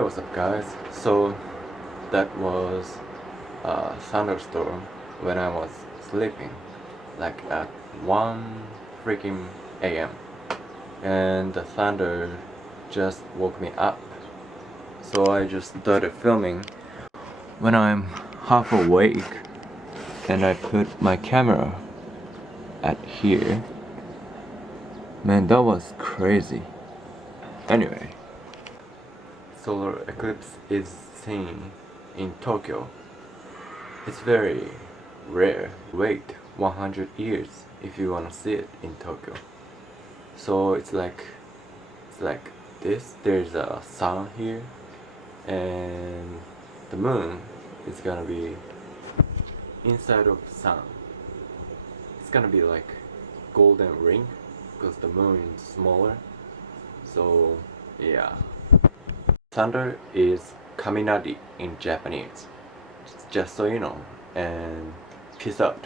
Hey, what's up, guys? So that was a thunderstorm when I was sleeping, like at 1 freaking a.m. And the thunder just woke me up. So I just started filming when I'm half awake, and I put my camera at here. Man, that was crazy. Anyway, solar eclipse is seen in Tokyo. It's very rare. Wait 100 years if you wanna see it in Tokyo. So it's like this. There's a sun here, and the moon is gonna be inside of sun. It's gonna be like golden ring because the moon is smaller. So yeah. Thunder is kaminari in Japanese, just so you know, and peace out.